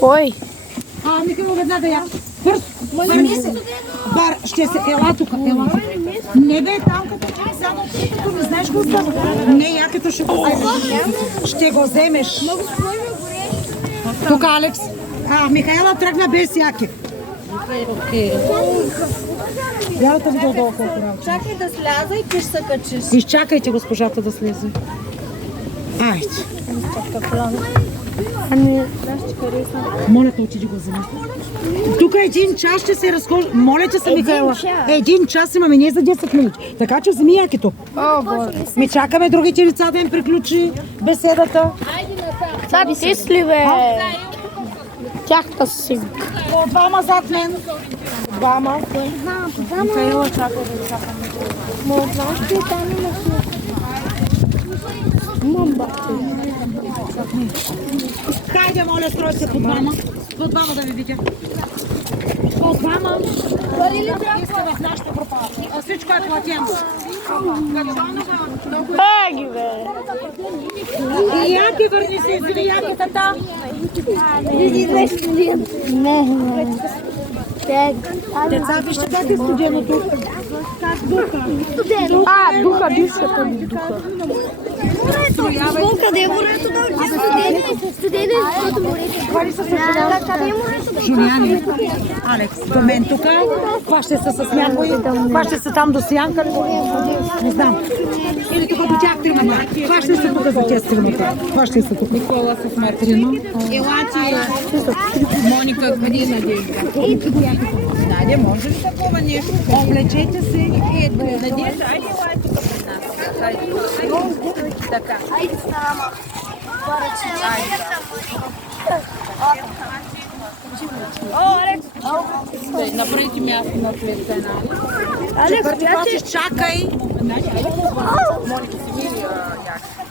Ой. Михайло, веднага да я. Бързо. Бар, ще се, ела тук, ела. Не бе, там като само като не знаеш го става. Не, я като ще го вземеш. Ще го вземеш. Тук, Алекс. Михайла тръгна без яки. Ялата ви долу колко работа. Чакай да сляза и ти ще се качиш. Изчакайте госпожата да слезе. Айде. Моля те, отиди го вземи. Тук един час ще се разхожда. Моля те се, Михайла. Един час имаме, не за 10 минути. Така че вземи якито. О, Боже. Ми чакаме другите лица да им приключи беседата. Това би си ли, бе? Тяхта си. По двама зад мен. Двама. Михайла, чакай да чакаме. Хайде, моля, строй се по двама. По двама да ви видя. По двама. Иска в нашата група. Всичко е платено. Еги, бе. И яки, върни се, извини якитата. Деца, вижте как е студеното. Духа, бившата ми духа. Къде е морето да студено е защото морето. Къде е морето? Жулиани, Алекс, до мен тук. Хваща се с някой. Хваща се там до Сянка. Не знам. Или тук до тях тримата. Хваща се тук за тях тримата. Хваща се тук. Никола с Мартина. Елати, Моника, къде Надежда? Надя, може ли такова нещо? Облечете се. Надежда, айде лай тук пред нас. Така. Айде сама. Направите място на цвета, нали? Алекс, чакай. Моника си мили някаква.